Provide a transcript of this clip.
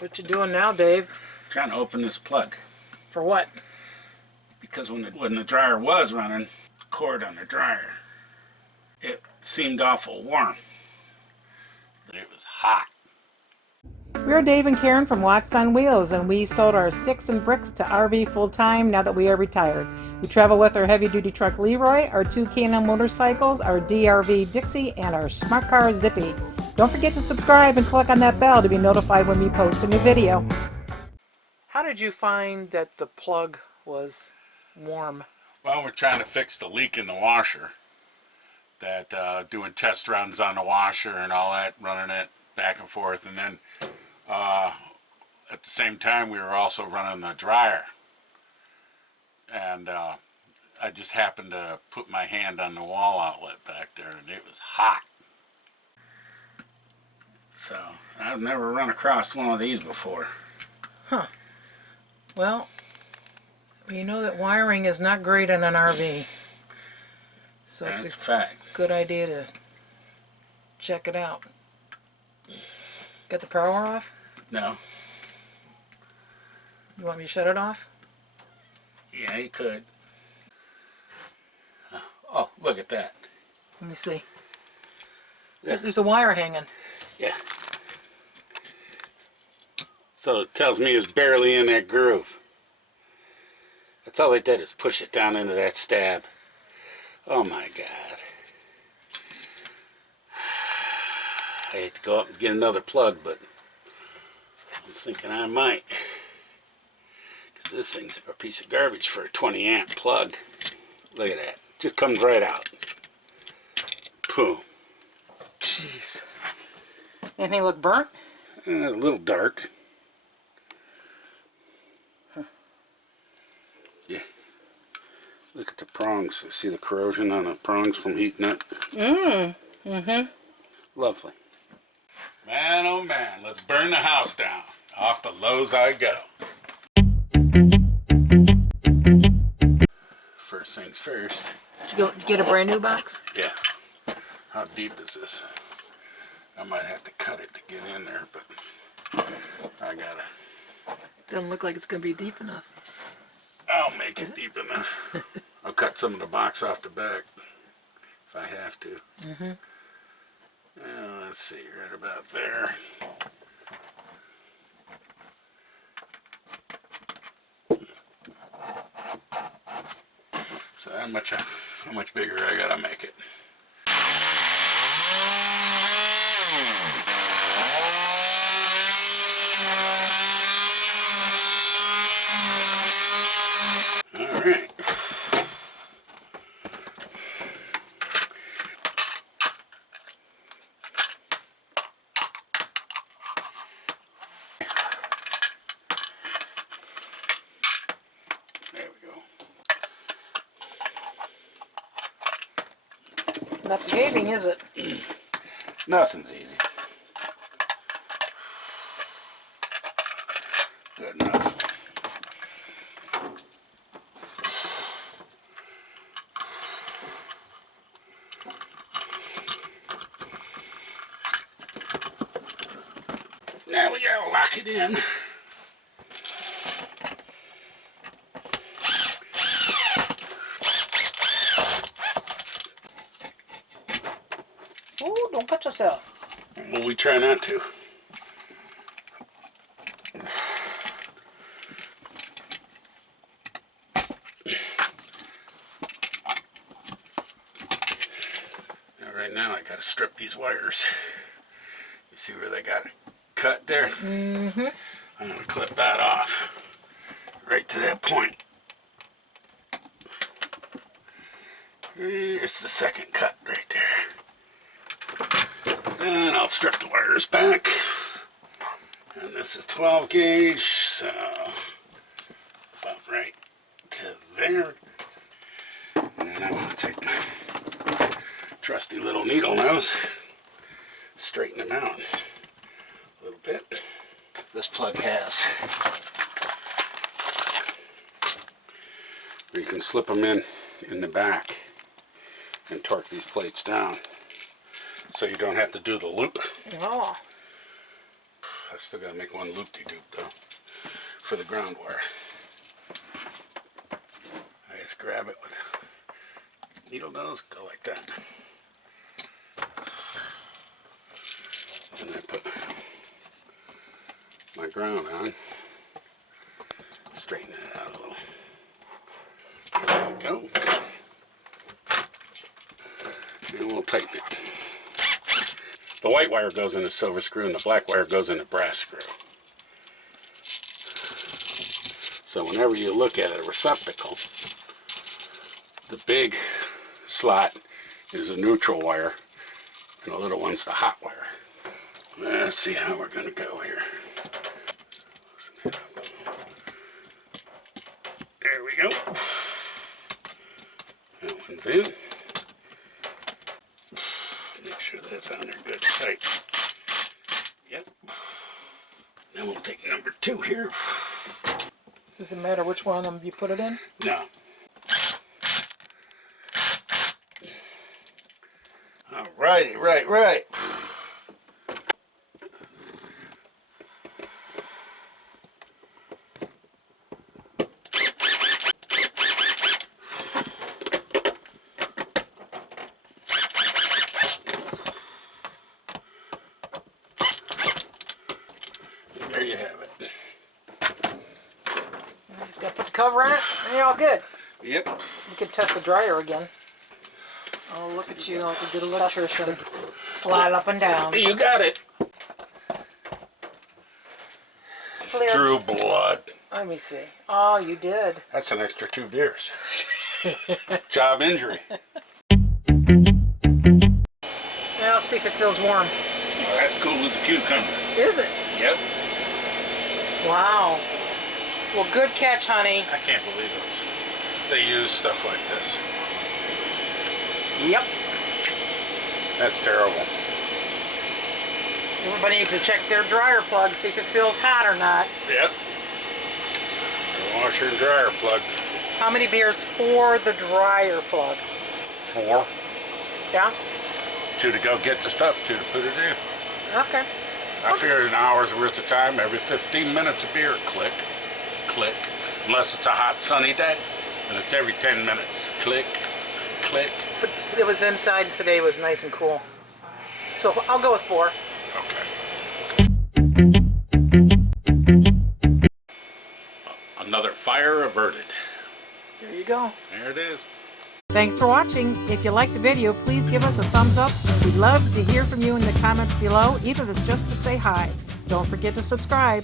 What you doing now, Dave? Trying to open this plug. For what? Because when the dryer was running, the cord on the dryer, it seemed awful warm. It was hot. We're Dave and Karen from Watts on Wheels, and we sold our sticks and bricks to RV full-time now that we are retired. We travel with our heavy-duty truck Leroy, our 2 K&N motorcycles, our DRV Dixie, and our smart car Zippy. Don't forget to subscribe and click on that bell to be notified when we post a new video. How did you find that the plug was warm? Well, we're trying to fix the leak in the washer. Doing test runs on the washer and all that, running it back and forth, and then at the same time we were also running the dryer, and I just happened to put my hand on the wall outlet back there, and it was hot. So I've never run across one of these before. Huh. Well, you know that wiring is not great in an RV. So That's it's a fact. Good idea to check it out. Got the power off? No. You want me to shut it off? Yeah, you could. Oh, look at that. Let me see. Yeah. There's a wire hanging. Yeah. So it tells me it's barely in that groove. That's all they did is push it down into that stab. Oh my God. I hate to go up and get another plug, but I'm thinking I might. Because this thing's a piece of garbage for a 20 amp plug. Look at that. Just comes right out. Boom. Jeez. Anything look burnt? A little dark. Huh. Yeah. Look at the prongs. See the corrosion on the prongs from heating up? Lovely. Man, oh man, let's burn the house down. Off the Lowe's I go. First things first. Did you go get a brand new box? Yeah. How deep is this? I might have to cut it to get in there, but I gotta. Doesn't look like it's going to be deep enough. I'll make it deep enough. I'll cut some of the box off the back if I have to. Let's see, right about there. So how much bigger I gotta make it? All right. Not gaming, is it? Nothing's easy. Good enough. Now we gotta lock it in. Oh, don't cut yourself. Well, we try not to. Now, right now, I gotta strip these wires. You see where they got it cut there? I'm gonna clip that off right to that point. Here's the second cut right there. And I'll strip the wires back. And this is 12 gauge, so about right to there. And then I'm going to take my trusty little needle nose, straighten them out a little bit. This plug has. You can slip them in the back and torque these plates down so you don't have to do the loop. Oh. I still gotta make one loop-de-doop though for the ground wire. I just grab it with needle nose, go like that. And I put my ground on, straighten it out a little. There we go. And we'll tighten it. The white wire goes in the silver screw and the black wire goes in the brass screw. So whenever you look at a receptacle, the big slot is a neutral wire and the little one's the hot wire. Let's see how we're going to go here. There we go. That one's in. Make sure that's on there good tight. Yep. Then we'll take number 2 here. Does it matter which one of them you put it in? No. Alrighty, right. There you have it. You just gotta put the cover on it, and you're all good. Yep. You can test the dryer again. Oh, look at you, like a good electrician. Slide up and down. You got it. Flare. Drew blood. Let me see. Oh, you did. That's an extra 2 beers. Job injury. Now let's see if it feels warm. Oh, that's cool as a cucumber. Is it? Yep. Wow. Well, good catch, honey. I can't believe it. They use stuff like this. Yep. That's terrible. Everybody needs to check their dryer plug, see if it feels hot or not. Yep. Washer and dryer plug. How many beers for the dryer plug? 4. Yeah? 2 to go get the stuff, 2 to put it in. Okay. I figured an hour's worth of time, every 15 minutes a beer, click, click. Unless it's a hot sunny day, and it's every 10 minutes, click, click. But it was inside today, it was nice and cool. So I'll go with 4. Okay. Another fire averted. There you go. There it is. Thanks for watching. If you liked the video, please give us a thumbs up. We'd love to hear from you in the comments below, even if it's just to say hi. Don't forget to subscribe.